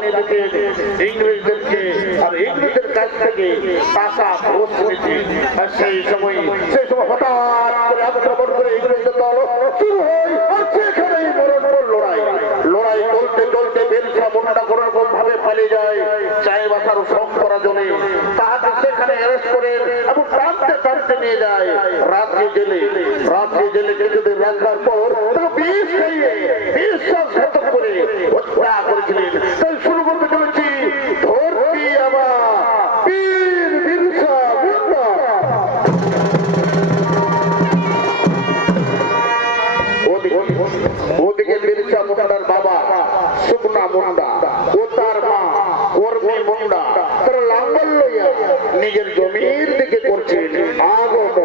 জানিয়ে দিতেন ইংরেজদেরকে, আর ইংরেজদের কাছ থেকে টাকা ঘুষ নিতে। আর সেই সময় হঠাৎ করে আক্রমণ করে ইংরেজদের দল শুরু হয়। আর সেখানেই বড় লড়াই লড়াই চলতে চলতে বেলসা মুন্ডা কোন রকম ভাবে পালিয়ে যায় চাইবাসার সব করার জন্য। তাহাকে সেখানে অ্যারেস্ট করে এবং টানতে টানতে নিয়ে যায় রাত্রি জেলে। রাত্রি জেলে কিছুদিন রাখার পর বিষ খাইয়ে বিশ্বাসঘাতক করে হত্যা করেছিলেন। তাই শুরু করতে চলেছি ধরতি আবার বীর বিরসা মুন্ডা। ওদিকে বিরসা মুন্ডার বাবা শুকনা মুন্ডা ও তার মা কর্মী মুন্ডা তারা লাঙ্গল লইয়া নিজের জমির দিকে করছেন আগমন।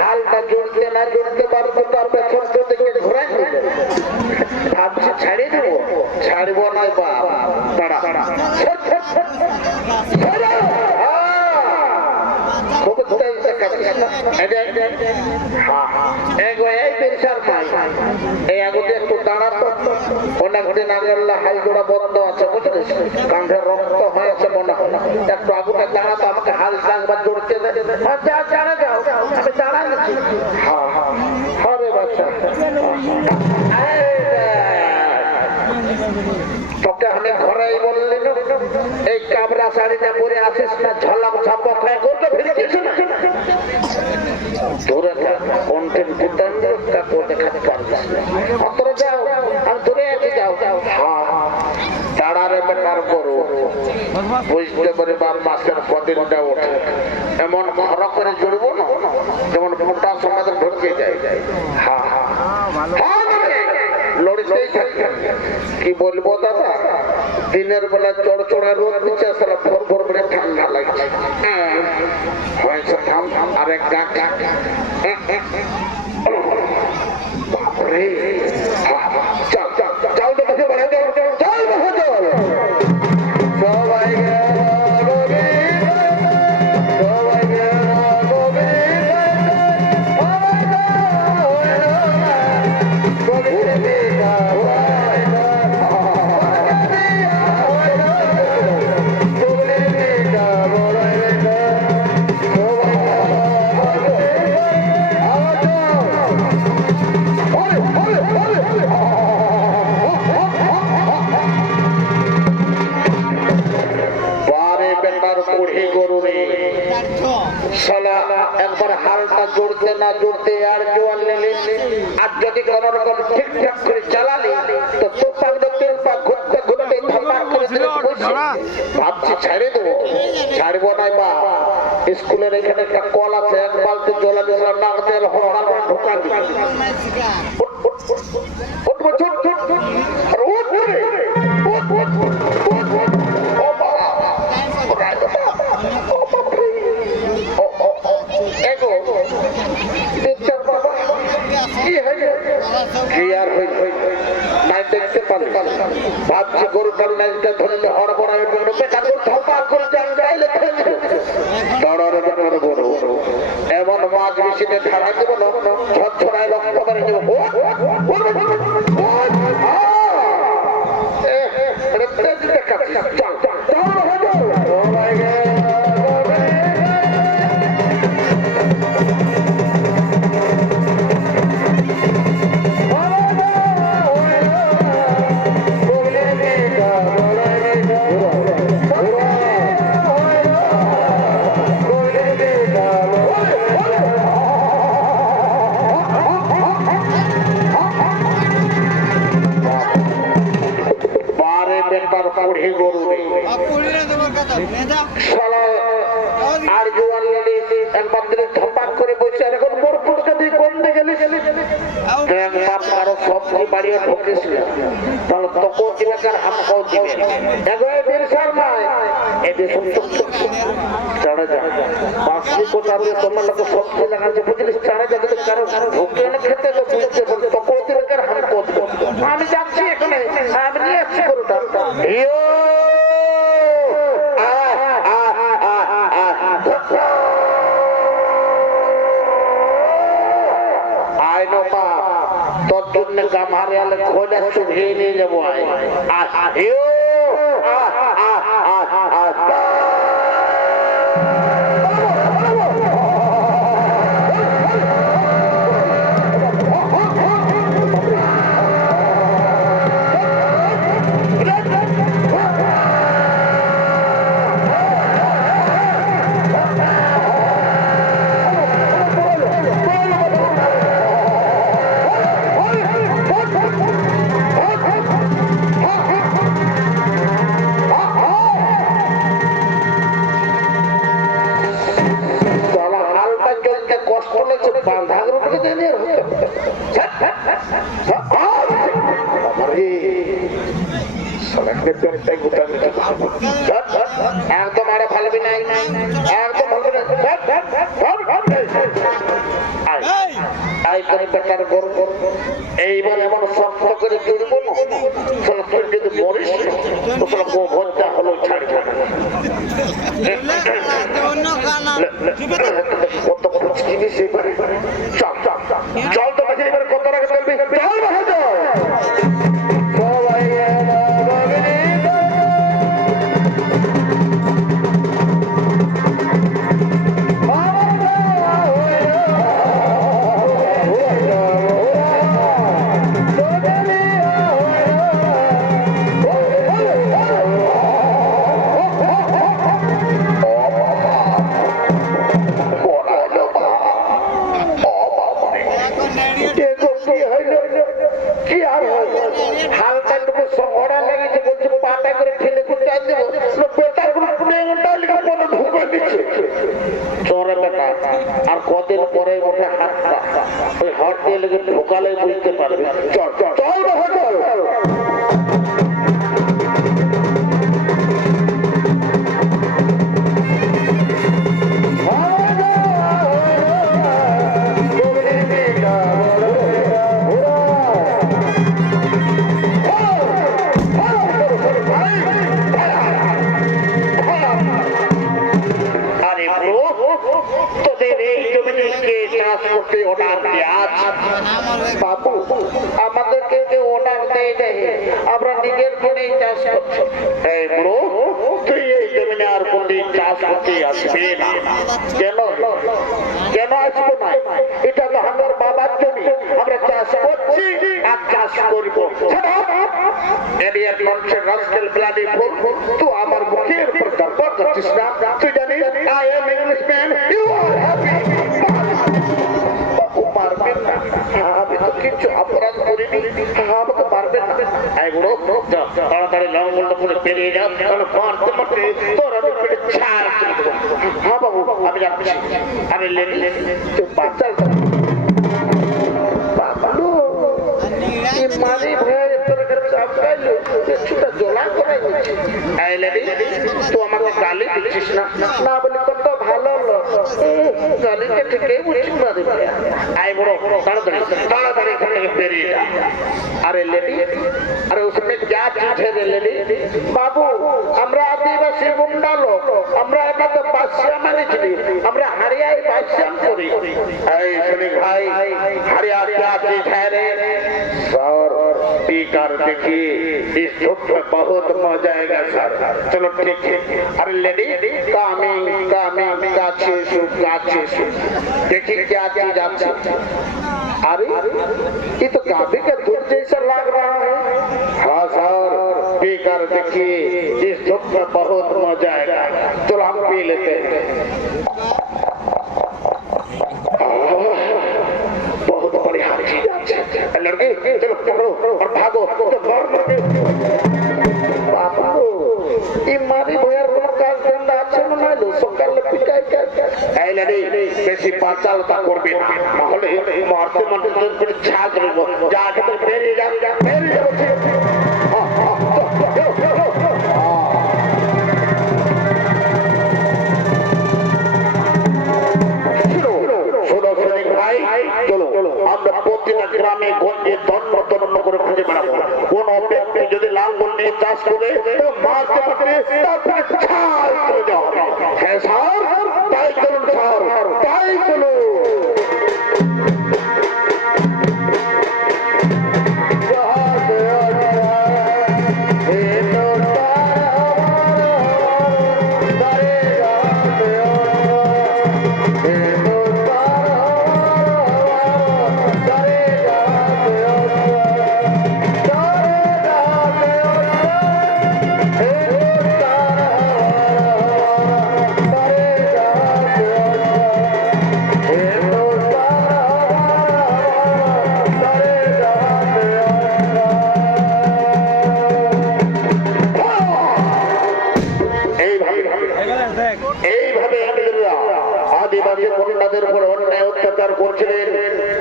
হালটা জড়তে না জড়তে পারবো তার পেছন থেকে ঘোরাই ভাবছি ছাড়িয়ে দেবো, ছাড়বো নয় বাবা একটু দাঁড়াতো। অনেকদিন আগে হাল জোড়া বন্ধ আছে বুঝলিস, কাঁধে রক্ত হয়েছে মনে হয়, একটু আগুনে দাঁড়াতো আমাকে হাল একবার জড়তে জানা যাও আমি দাঁড়াচ্ছি। হরে বাচ্চা তোকে আমি ঘরেই বললি এই কাবরা শাড়িটা পরে আসিস না, ঝলাম ঝাপক হয়ে করতে ফেলেছিস না ধরে কন্টেন্ট দেখাতে পারবিস না। অতরে যাও আমি ধরে আছি, যাও যাও দাঁড়ারে বেকার করো বুঝতে পারি বাপ মাসের কদিনটা ওঠে এমন ঘর করে জড়বো না যেমন মোটা সমাজে ঢুকে যায়। লড়তেই থাকে। কি বলবো দাদা, দিনের বেলা চড় চড়া রোদ দিচ্ছে, ভোর ভোর বেড়ে ঠান্ডা লাগছে। হয়েছে থাম আর এক গা চল চল চল দেখে বলে চল চল চল সবাই একবার হালটা জড়তে না জড়তে আর জোয়াল নিলে আর যদি কোন রকম ঠিকঠাক করে চালালি তো ঘুরতে ঘুরতে ভাবছি ছেড়ে দেবো, ছাড়বো না বা স্কুলের এখানে একটা কল আছে, এক বালতি জল দিয়েছিলাম না তেল ঢোকাবি উঠবো ছুট ছুট আর উঠ দেখতে পারে ভাবছি গরুটার লাইনটা ধরলে হড়বড়ায় এমন মাছ বেশিতে ধারা দেবো ঝরঝরায় রক্ত করে দেবো আর জোয়ান একবার দিলে ধপাক করে বসে আর এখন মোর পুরস্কা দিয়ে কমতে গেলে একবার আরো সবজি বাড়িয়ে ঢুকেছিল তাহলে তখন দিবাকার হামকাও দিবে একবার বেরসার নাই এদের চড়ে যা বাসি কোথা দিয়ে তোমার লোক সবজি লাগাচ্ছে বুঝলিস চড়ে যা কিন্তু কারো ঢুকে না খেতে তো বুঝতে বলতে তখন দিবাকার হামকাও দিবে আমি যাচ্ছি এখানে আমি নিয়ে আসছি গরুটা তোর জন্য গামারে আলে খোঁজা চুভিয়ে নিয়ে যাবো একদম আরে ভালবি নাই একদম ভালবি এইবার এমন শক্ত করে জুড়ব না তুই যদি মরিস ভোজটা হলো ছাড়ি কত জিনিস এবারে চল চল চল তো বাজে এবার কত টাকা চলবি চল আর কদিন পরে ওঠে হাতটা ওই হাত দিয়ে লেগে ঢোকালে বুঝতে পারবে চল চল চল আমাদেরকে অর্ডার দেয় আমরা নিজের মনেই চাষ করছি তুই এই জমিনে আর কোনদিন চাষ করতে আসবে না কেন কেন আসবো না এটা তো আমার বাবার জমি আমরা চাষ করছি আর চাষ করবো তুই আমার মুখের উপর গর্ব করছিস না তুই জানিস I am Englishman you are happy পারবেন না আমি তো কিছু অপরাধ করিনি আমাকে পারবেন না তাড়াতাড়ি লঙ্গলটা করে পেরিয়ে যাও তাহলে মারতে মারতে তোর আমি পেটে ছাড় চলে দেবো হ্যাঁ বাবু আমি যাচ্ছি আমি লেনে তুই বাচ্চা মানি ভাই তোর কাছে চাপকাইলো কিছুটা জোলা করে তুই আমাকে গালি দিচ্ছিস না না বলে কত ভালো লোক গালিটা ঠিকই বুঝছিস না আই বড় তাড়াতাড়ি তাড়াতাড়ি এখান থেকে বেরিয়ে যা আরে লেডি আরে उसमें क्या चीज है रे लेडी बाबू আমরা আদিবাসী গুন্ডা লোক আমরা এটা তো বাদশা মানেছি আমরা হারিয়াই বাদশা করি এই শুনি ভাই হারিয়া क्या चीज है रे सर पीकर देखिए इस धूप में बहुत मजा आएगा सर चलो ठीक है अरे लेडी कामिंग कामिंग काचे देखिए क्या चीज आपसे अरे ये तो काफी का धूप जैसा लग रहा है हाँ सर पीकर देखिए इस धूप में बहुत मजा आएगा चलो हम पी लेते हैं बहुत बढ़िया चीज लड़के चलो पकड़ो और भागो तो बाबा ये मारी भैया কাজ ধন্দা আছে না নাইলো সকালে পিটাই এই লেডি বেশি পাচালতা করবে না তাহলে মারতে মারতে তোর ছাল দেব যা খেতে বেরিয়ে যা বেরিয়ে যাচ্ছে আমরা প্রতিটা গ্রামে গঞ্জে তন্ন তন্ন করে খুঁজে বেড়াবো কোন ব্যক্তি যদি লাঙ্গল নিয়ে চাষ করবে মারতে পারবে তারপরে ছাল করে দেওয়া হবে হ্যাঁ স্যার তাই করুন স্যার তাই করুন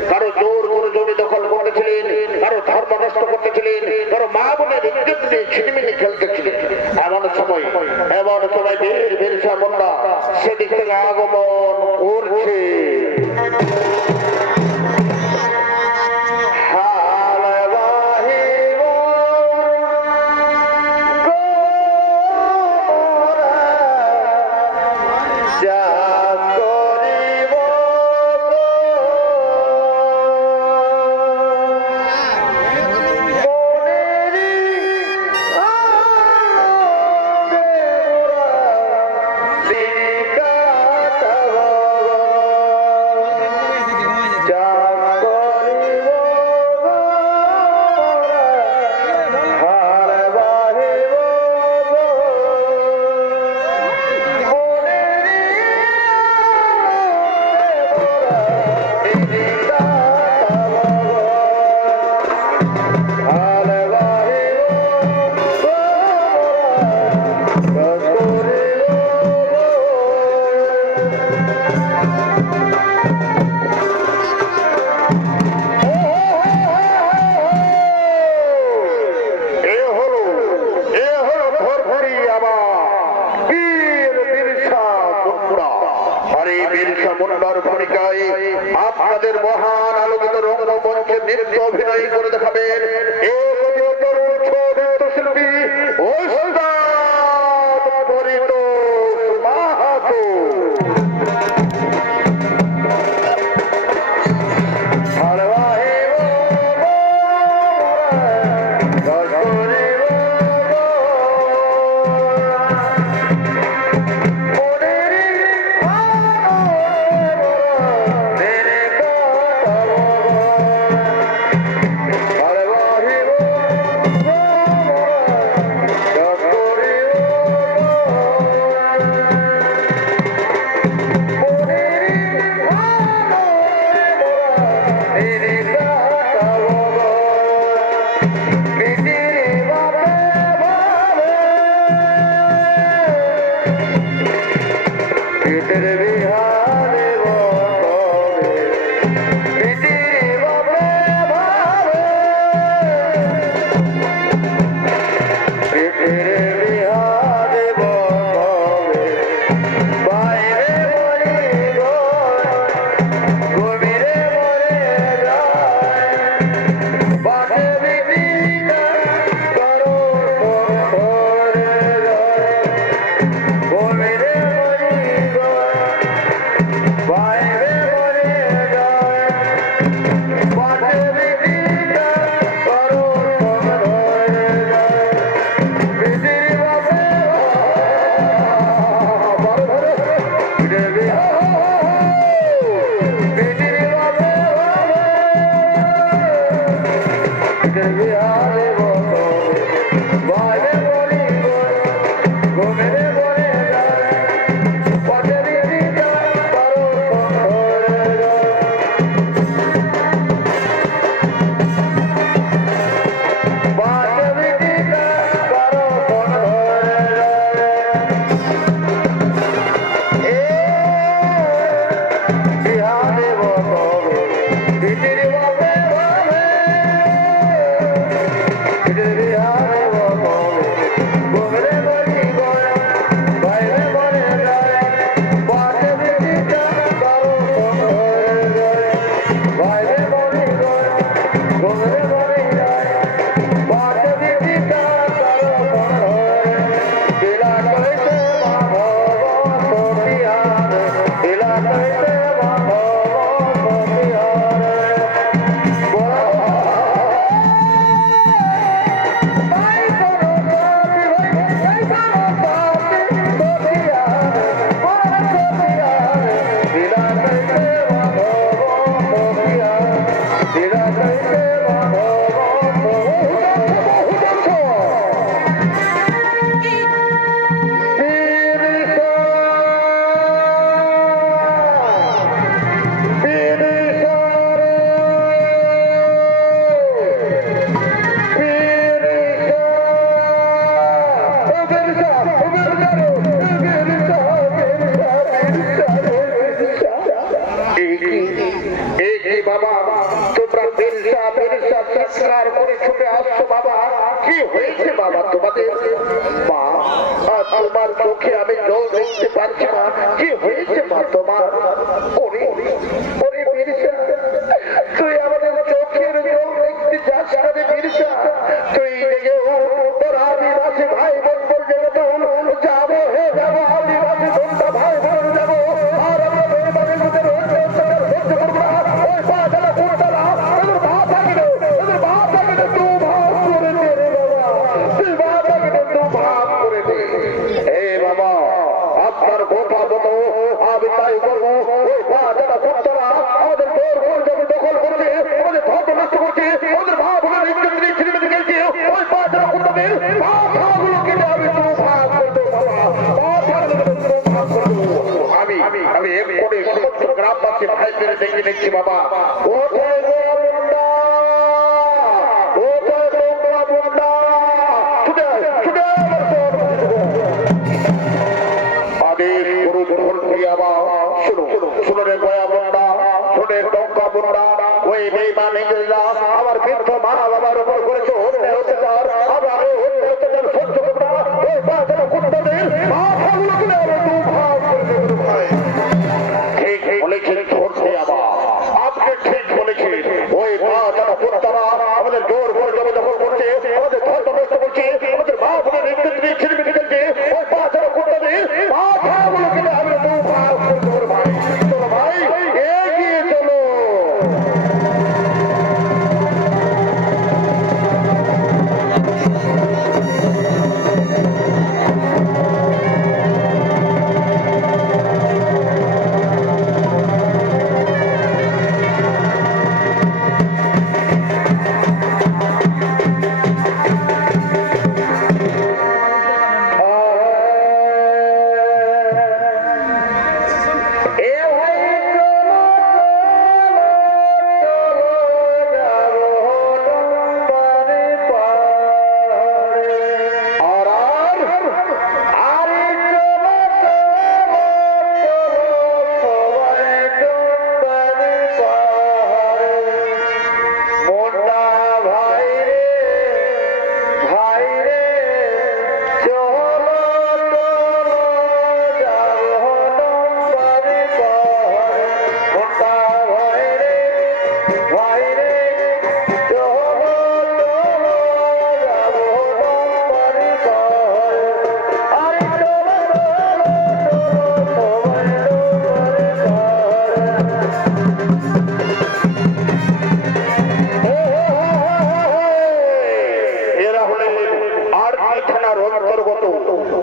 কারো জোর করে জমি দখল করতেছিলেন কারো ধর্ম নষ্ট করতেছিলেন কারো মা বোনের ইজ্জত নিয়ে ছিনিমিনি খেলতেছিলেন এমন সময় বীর বিরসা মুন্ডা সেদিক থেকে আগমন করছে আপনাদের মহান আলোকিত রঙ্গমঞ্চে নৃত্য অভিনয় করে দেখাবেন শিল্পী তোমার চোখে আমি জল দেখতে পারছি না, কি হয়েছে মা তোমার? তুই আমাদের চোখের জল দেখতে যাস রে বিরসা, তুই তোর আদিবাসী ভাই বোন বলছে যাবো হে যাবো, আদিবাসী বোনটা ভাই বোন যাবো, আর আমরা পরিবারের মধ্যে রয়েছে সহ্য করবো না। ওই পাঁচলা কুড়তলা ওদের ভাত থাকবে, ওদের ভাত থাকবে, তু ভাত করে দে রে বাবা, তুই ভাত থাকবে, তু ভাত করে দে। বাবা আপনার কথা মতো আমি তাই করবো। ওই পাঁচলা কুড়তলা আমাদের দৌড় করে জমি দখল করছে, আমাদের ধর্ম নষ্ট করছে, আমাদের ভাব ওই পাঁচলা কুড়তলাদের ভাবগুলো কেটে আমি তু ভাগ করবো বাবা, ভাগ করবো। আমি এক করে সমস্ত গ্রামবাসী ভাইদের ডেকে নিচ্ছি বাবা। ও আমার বৃদ্ধ মা বাবার উপর করেছে অত্যাচার, আবার অত্যাচার সহ্য করবো না। ওই পাঁচটা কুত্তাদের মাথাগুলো তুলে ঠিক বলেছেন ধরছে আবার, আপনি ঠিক বলেছেন। ওই পাঁচটা কুত্তারা আমাদের জোর করে জমি দখল করছে, আমাদের ধর্ম নষ্ট করছে, আমাদের মা বোনের ইজ্জত নিয়ে ছিনিমিনি খেলছে। ওই পাঁচটা কুত্তাদের মাথাগুলো তুলে আমি ভাগ করবো ভাই। চলো ভাই এগিয়ে চলো।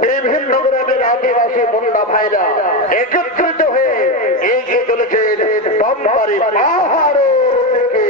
বিভিন্ন গ্রামের আদিবাসী মুন্ডা ভাইরা একত্রিত হয়ে এগিয়ে চলেছে দমবাড়ি পাহাড়ের দিকে।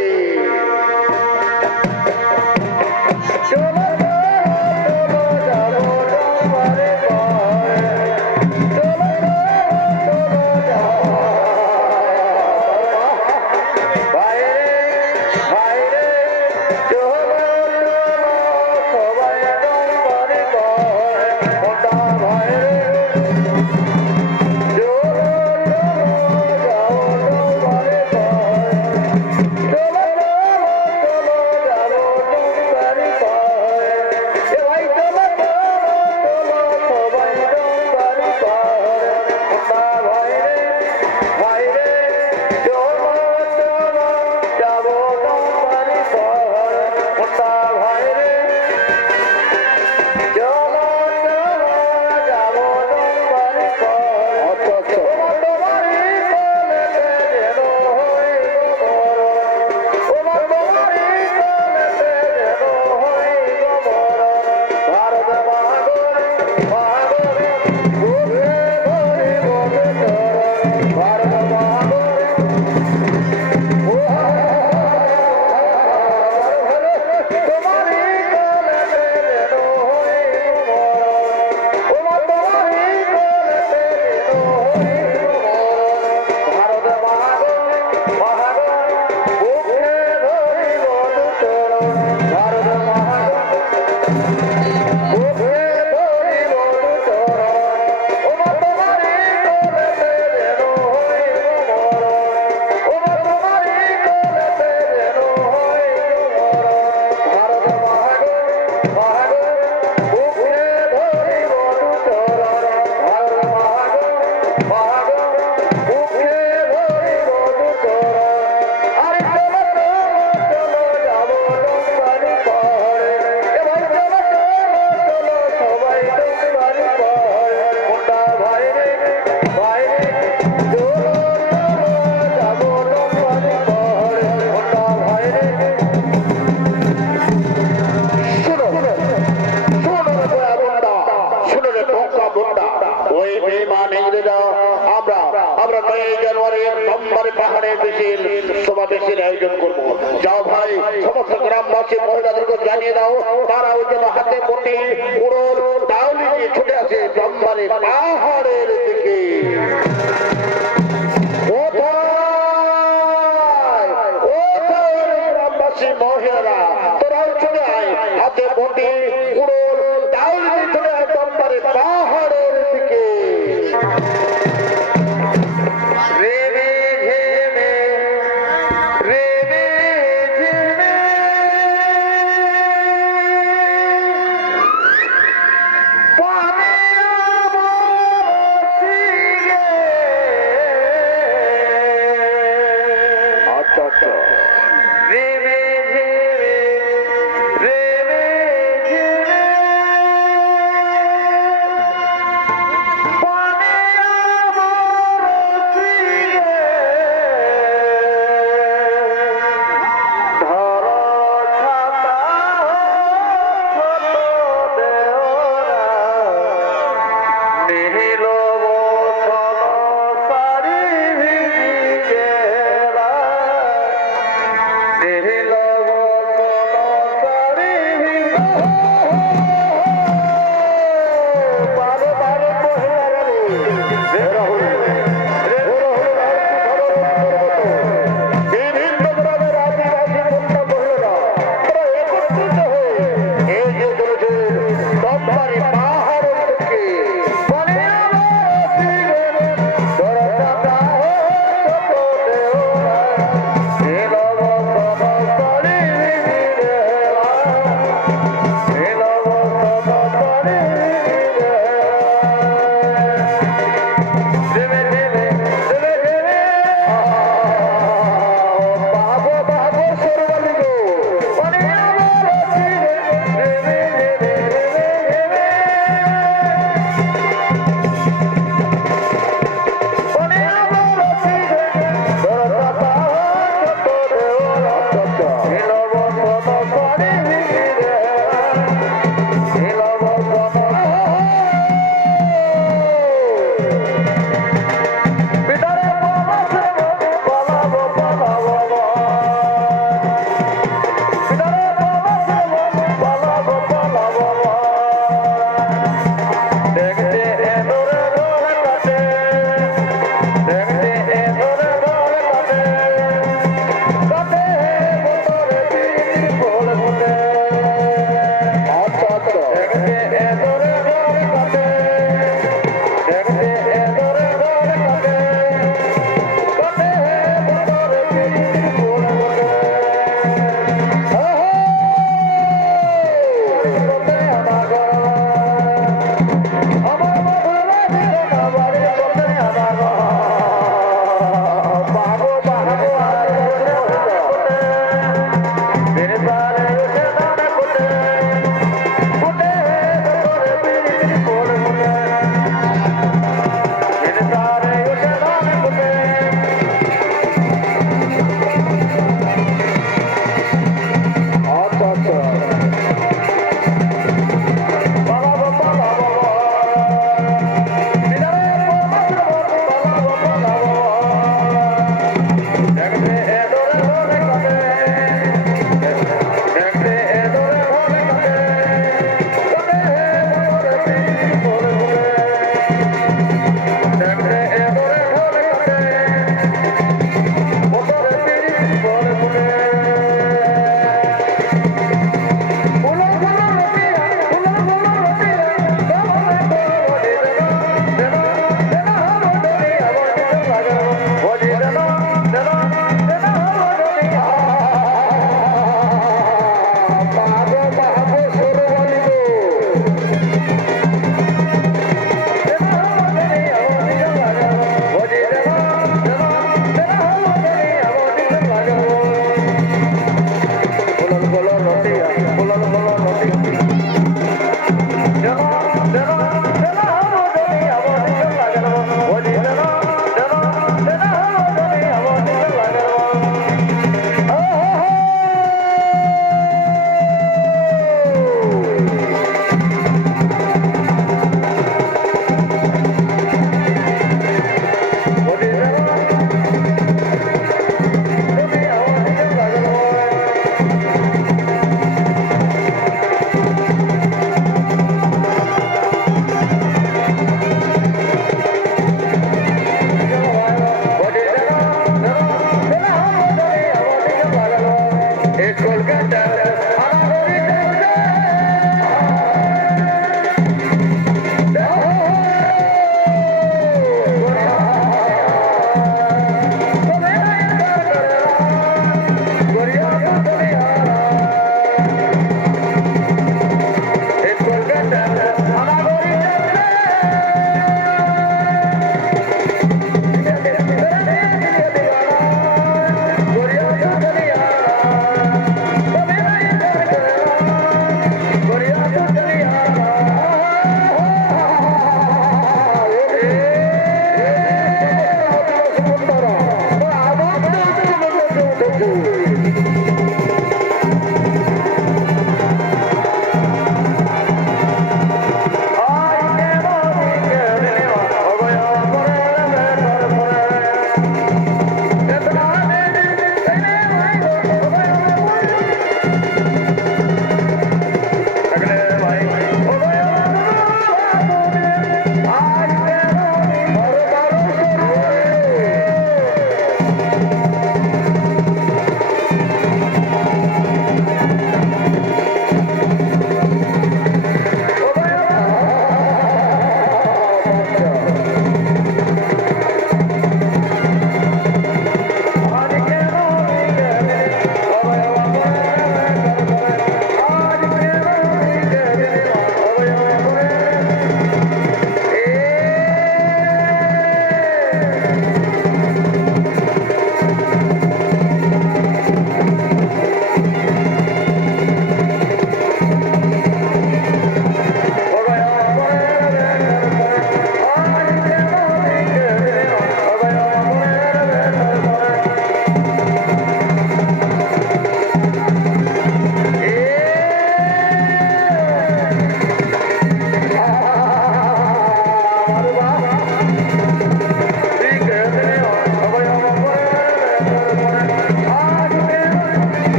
গ্রামবাসী মহিলাদেরকে জানিয়ে দাও তারাও যেন হাতে মোটে উড়োর ডাউলি নিয়ে ছুটে আসে জম্বারে পাহাড়ের দিকে। গ্রামবাসী মহিলারা তোরাও চলে আয় হাতে মোটে উড়োর ডাউলি নিয়ে চলে আয় জম্বারে পাহাড়ের দিকে।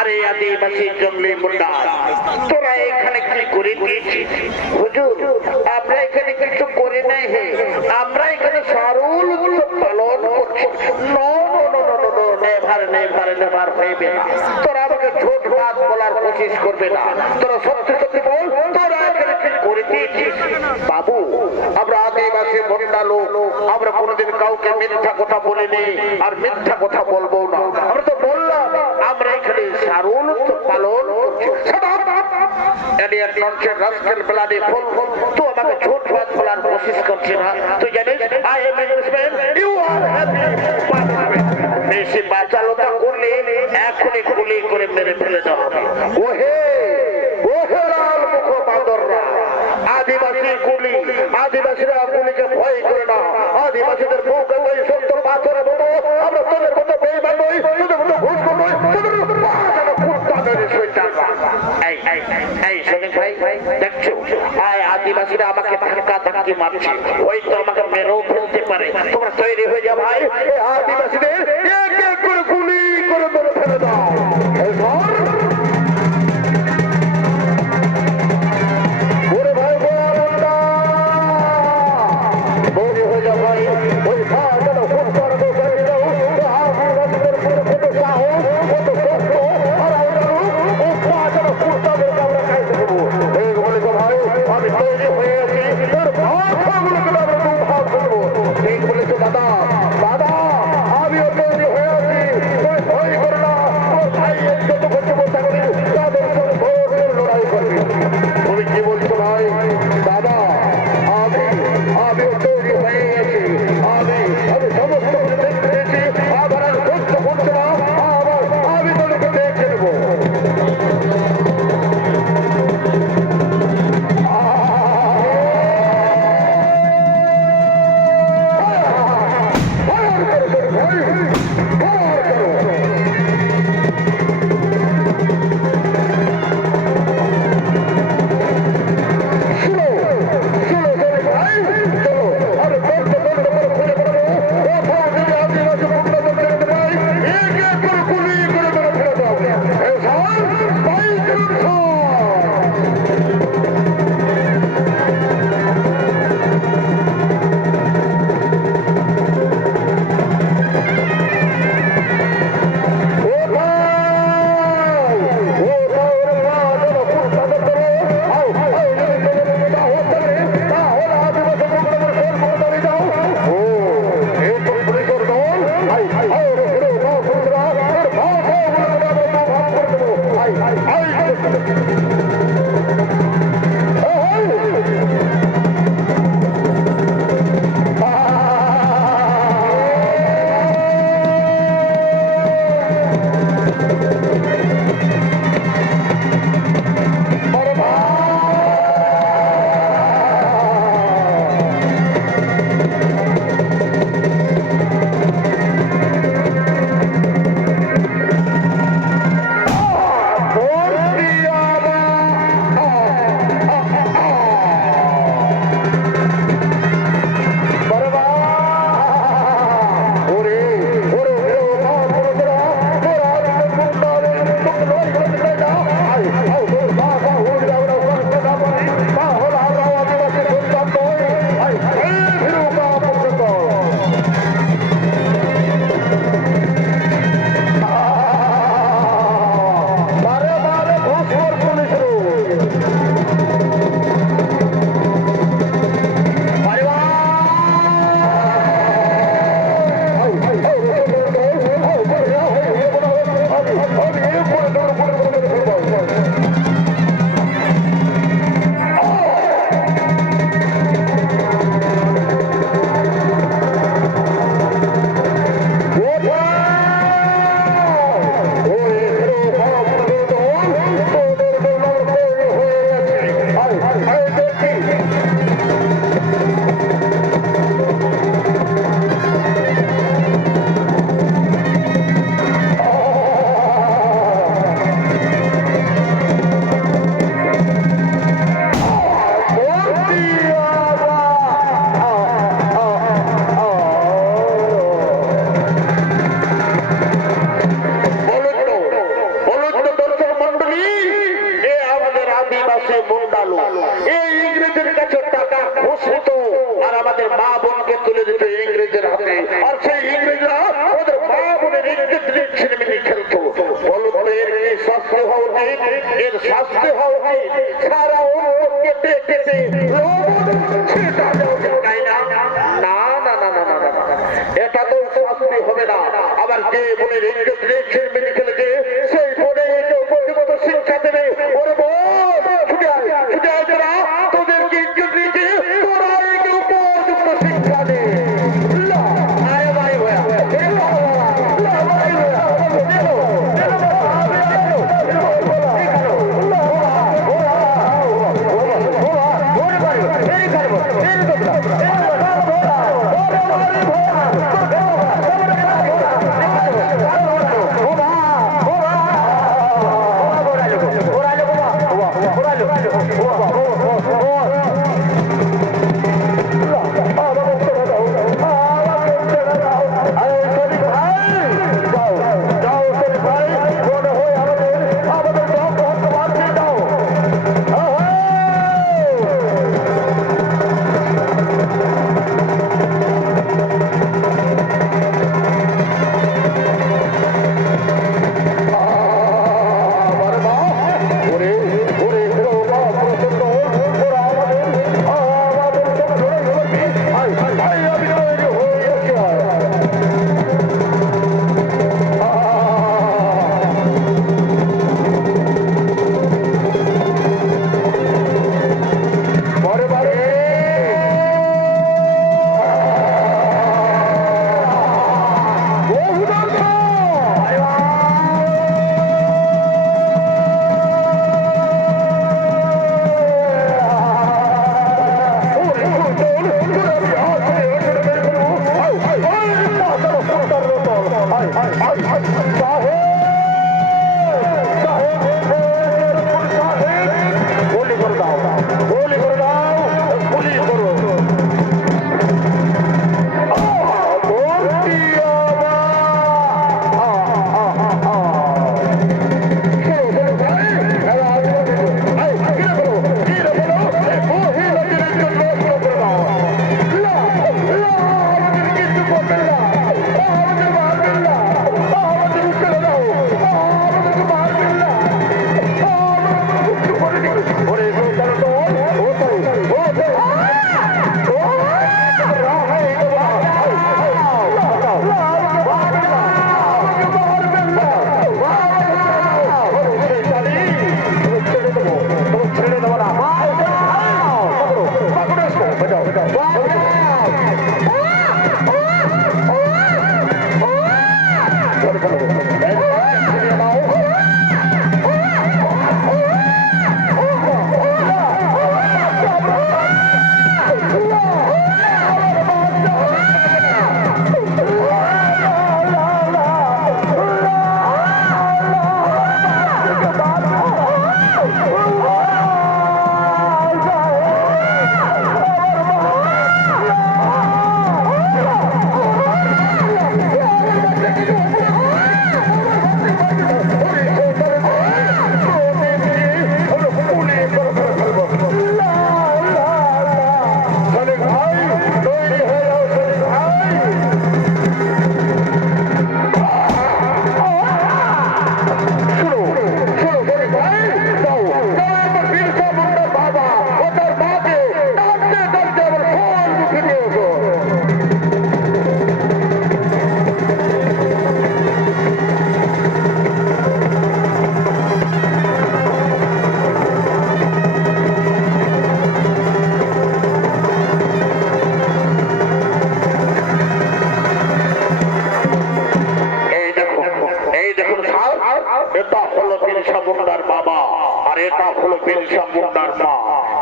আরে আদিবাসী জঙ্গলি মুন্ডা, তোরা এখানে কি করে দিয়েছিস? হুজুর, আমরা এখানে কিছু করে নাই হে, আমরা এখানে সারুল উৎসব পালন করছি। নেভার হইবে না। তোরা আমাকে ঝুট বাদ বলার কোশিশ করবে না। তোরা সত্যি সত্যি বল, তোরা এখানে কি করে দিয়েছিস? বাবু, আমরা আদিবাসী মুন্ডা লোক, আমরা কোনোদিন কাউকে মিথ্যা কথা বলিনি আর মিথ্যা কথা বলবো না। আমরা তো বললাম আমরা এখানে সারুল উৎসব পালন করছি। তুই আমাকে ঝুট বাদ বলার কোশিশ করছিস না? তুই জানিস I am Englishman, you are happy punishment. বেশি বাচালোটা করলে এখনই গুলি করে মেরে ফেলে দেওয়া হবে। ওহে ওহে লাল মুখ বাঁদররা, আদিবাসী গুলি, আদিবাসীরা গুলিকে ভয় করে না। আদিবাসীদের বুকে ওই 70 বছরের মতো আমরা তোদের মতো বেইমান নই, তোদের মতো ঘুষখোর নই, তোদের মতো আদিবাসীরা আমাকে ধাক্কা ধাক্কি মারছে, ওই তো আমাকে মেরেও ফেলতে পারে। তোমরা তৈরি হয়ে যাও ভাই, আদিবাসীদের এক এক করে গুলি করে মেরে ফেলে দাও। হচ্ছে মুন্ডালু। এই ইংরেজের কাছে টাকা ঘুষ হতো আর আমাদের মা বোনকে তুলে দিত ইংরেজের হাতে, আর সেই ইংরেজরা ওদের মা বোনের ইজ্জত ছিনিমিনি খেলতো। বলো বলো এর কি শাস্তি হওয়া উচিত? এর শাস্তি হওয়া উচিত সারা অঙ্গ কেটে কেটে ছিটা দেওয়া উচিত, তাই না? না না না না না না, এটা তো শাস্তি হবে না। আবার যে বোনের ইজ্জত ছিনিমিনি খেলেছে সেই বোনে উপযুক্ত শিক্ষা দেবে। ওরে বল ছুটে আয়, ছুটে আয় তোরা, তোদেরকে ইজ্জত দিয়েছে, তোরা একে উপযুক্ত শিক্ষা দে। আয় ভাই ভাইয়া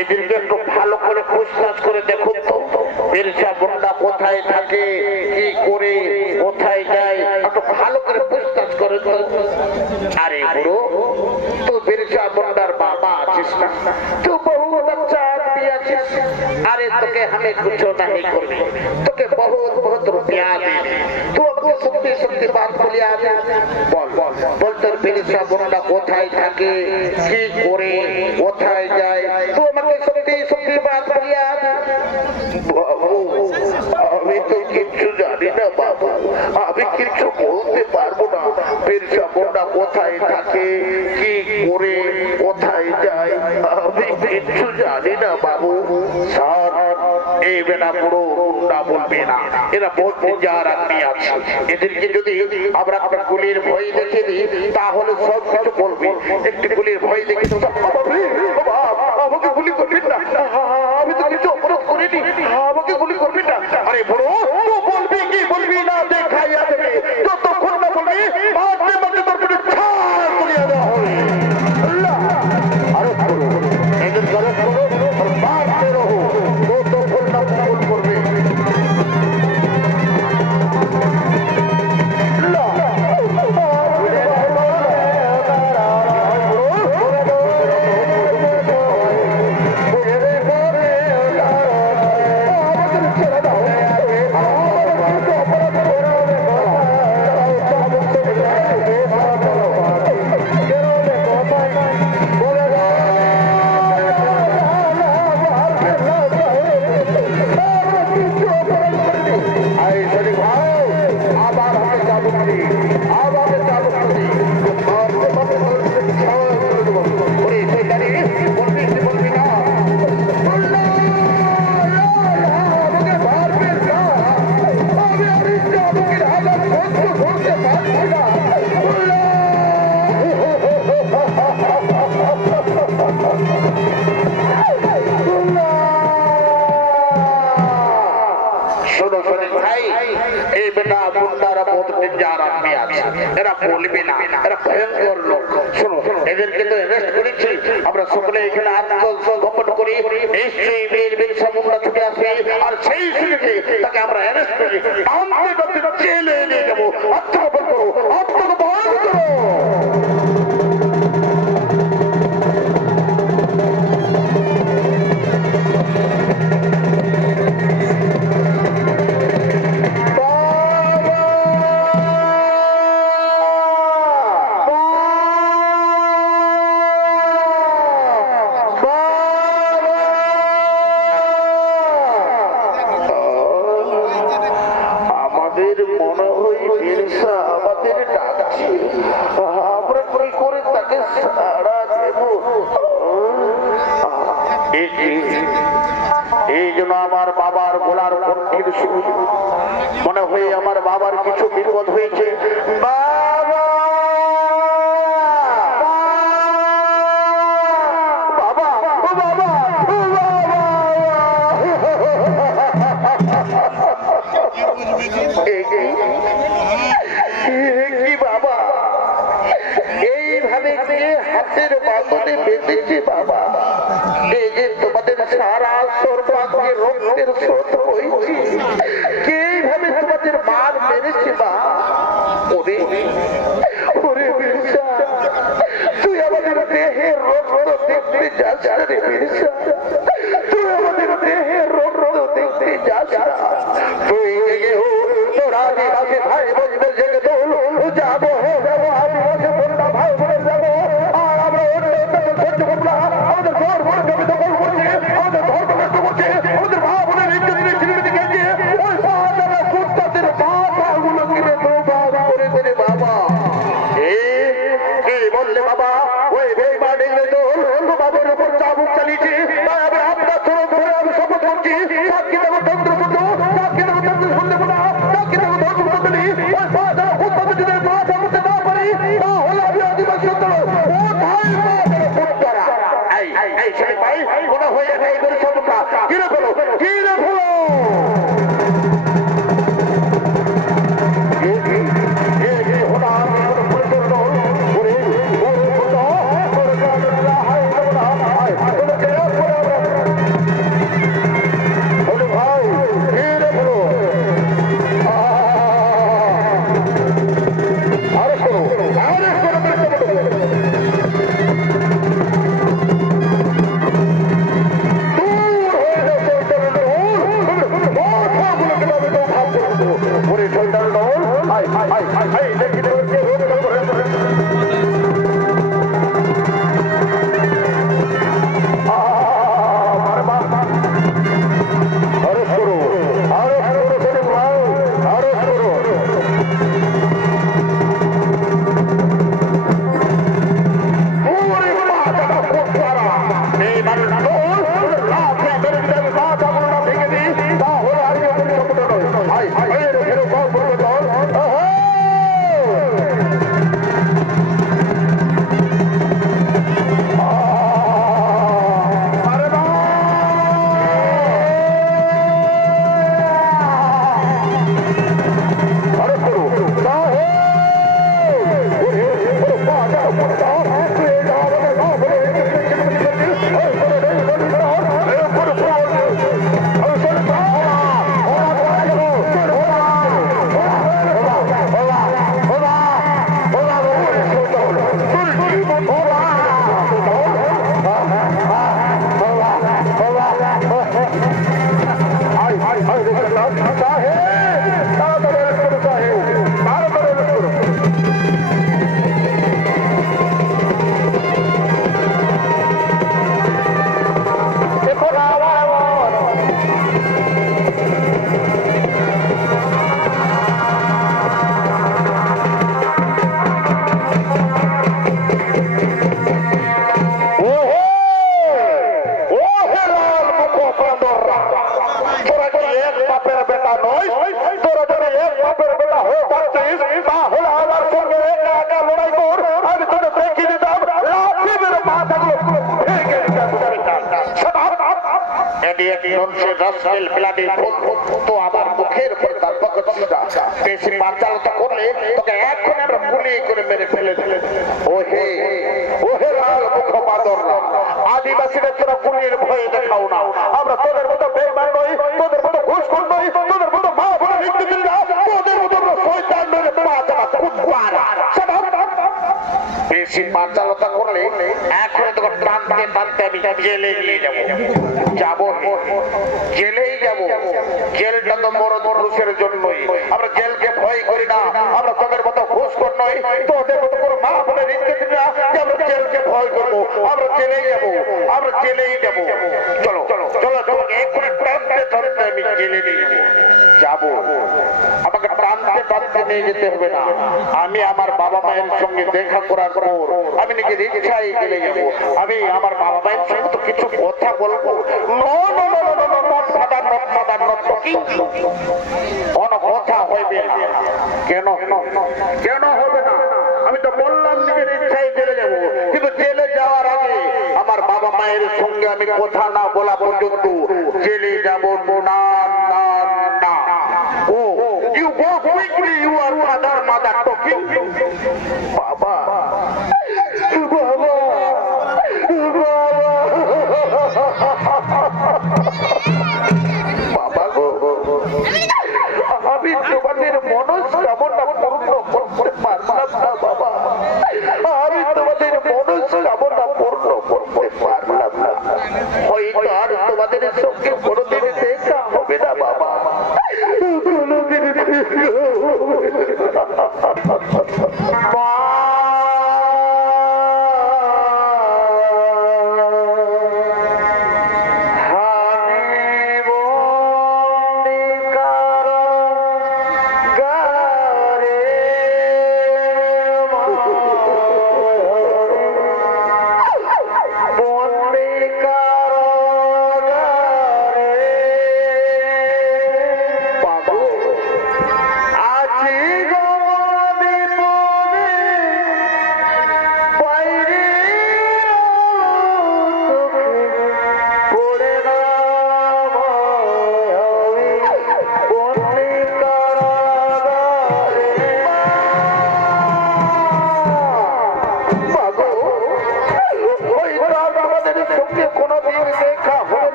এদেরকে একটু ভালো করে পুছতাছ করে দেখুন তো বিরসা মুন্ডা কোথায় থাকে, কি করে, কোথায় যায়, একটু ভালো করে পুছতাছ করে তো। আরে বুড়ো, তো বিরসা মুন্ডার বাবা আছিস না, তো বহু বাচ্চা আদমি আছিস। আরে তোকে আমি कुछ नहीं করবে, তোকে বহুত বহুত রুপিয়া দেবে। তুই আমাকে সত্যি সত্যি বাত বলে আগে বল বল তোর বিরসা মুন্ডা কোথায় থাকে, কি করে, কোথায় যায়, মুন্ডা কোথায় থাকে, কি করে, কোথায় যায়, আমি কিচ্ছু জানি না বাবু। স্যার, এই বেলা পুরো না বলবে না, এরা বলতে যার আপনি আছে, এদেরকে যদি আমরা আপনার গুলির ভয় দেখে দিই তাহলে সব কিছু বলবে। একটি গুলির ভয় দেখে তো আমাকে গুলি করবেন না, আমি তো কিছু অপরাধ করিনি, আমাকে গুলি করবেন না। আরে বড় বলবি কি বলবি না দেখাইয়া দেবে, যতক্ষণ না বলবি মাঝে মাঝে তোর পেটে ছাড় করিয়া দেওয়া হবে। আরে এদের গরম করো আর মারতে রহো, যতক্ষণ না কবল করবে। এরা বলবে না, এরা ভয়ঙ্কর লোক। শোনো, এদেরকে তো অ্যারেস্ট করেছি, আমরা সকলে এখানে আত্মগোপন করি, নিশ্চয়ই বীর বিরসা মুন্ডা ছুটে আসবে, আর সেই সুযোগে তাকে আমরা অ্যারেস্ট করি আনতে জেলে নিয়ে যাবো। আত্মগোপন করো, আত্মগোপন করো। এই জন্য আমার বাবার গোলার কণ্ঠের সুর মনে হয় আমার বাবার কিছু বিপদ হয়েছে। বাবা, বাবা, বাবা, কি বাবা, এইভাবে হাতের বাঁধনে বেঁধেছে বাবা, এই যে তোমাদের সারা সর্বাঙ্গে রক্তের স্রোত হয়েছে, কিভাবে তোমাদের মার মেরেছে মা। ওরে ওরে বিরসা, তুই আমাদের দেহের রক্ত দেখতে যাস রে বিরসা, তুই আমাদের দেহের রক্ত দেখতে যাস না। তুই তোরা আদিবাসী ভাই বোনদের জেগে তোল, যাবো যাবো আদিবাসী বোনরা ভাই বোনের যাবো, আর আমরা সহ্য করবো না। আমাদের ঘর ঘরে জমি দখল করছে, আমাদের ঘর নষ্ট করছে, আমাদের মা বোনের ইজ্জতের ছিলমিটি খেয়েছে, ওই পাহাড়ের কুত্তাদের মাথাগুলো কিনে দোবাদ করে দেবে বাবা। কি বললে বাবা, ওই বেইমান ইংরেজ বাবার উপর চাবুক চালিয়েছে, তাই আমি আপনার চরণ ধরে আমি শপথ করছি, সাক্ষী দেব তন্ত্রপুত্র, সাক্ষী দেব তন্ত্র শুনলে না, সাক্ষী দেব ধর্মপুত্রী, ওই পাহাড়ের কুত্তাদের যদি মাথা করতে না পারি, তাহলে আমি আদিবাসী কোথায় এই ছেলে ভাই মনে হয়ে গেছে এদের সমস্যা। কিরে ফেলো, কিরে ফেলো। মাথাগুলো পুরো ভেঙে যাবে। এটি একটি ননসের রাসকেল ব্লাডি তো আমার মুখের উপর তার পকড়ছিস না। বেশি বাচালতা করলে তোকে এখন আমরা গুলি করে মেরে ফেলে ফেলে ওহে ওহে লাল মুখ বাদর, আদিবাসীদের তোরা গুলির ভয়ে দেখাও না। আমরা তোদের মতো বেঈমান নই, তোদের মতো ঘুষখোর নই, তোদের মতো মা বোন হিন্দুদের না, তোদের মতো আমরা শয়তান নই, পাঁচা কুত্তারা। বেশি বাচালতা করলে এখন তোকে টানতে টানতে আমি জেলে নিয়ে যাবো। যাবো জেলেই যাবো। জেলটা তো বড় পুরুষের জন্যই। আমরা জেলকে ভয় করি না। আমরা তোদের মতো ঘুষখোর নই, তোদের মতো কোনো মা বোনের ইজ্জত না যে আমরা জেলকে ভয় করবো। আমরা জেলেই যাবো, আমরা জেলেই যাবো। চলো চলো চলো চলো, এক্ষুনি টানতে টানতে আমি জেলে নিয়ে যাবো। আমাকে টানতে টানতে নিয়ে যেতে হবে না। আমি আমার বাবা মায়ের সঙ্গে দেখা করার পর আমি নিজের ইচ্ছাই জেলে যাবো। আমি আমার বাবা মায়ের সঙ্গে তো কিছু কথা বলবো। কোন কথা হইবে না। কেন কেন হবে না? আমি তো বললাম নিজের ইচ্ছাই জেলে যাবো, কিন্তু জেলে যাওয়ার আগে আমার বাবা মায়ের সঙ্গে আমি কথা না বলা পর্যন্ত জেলে যাব না না না। Oh you go quickly, you are father mother talking. বাবা বাবা গো, আমি তোমাদের মনস্কামনা পূর্ণ করতে পারলাম না বাবা। আমি তোমাদের মনস্কামনা পূর্ণ করতে পারলাম না। হয়তো আর তোমাদের সঙ্গে কোনোদিন দেখা হবে না বাবা, কোনোদিন দেখা হবে না।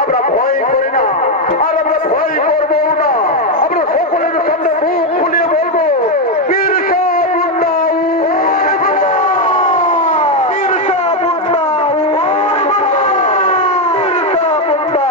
আমরা ভয় করি না, আর আমরা ভয় করবো না। আমরা সকলের সামনে মুখ খুলিয়ে বলবো, বীরসা মুন্ডা, বীরসা মুন্ডা, বীরসা মুন্ডা।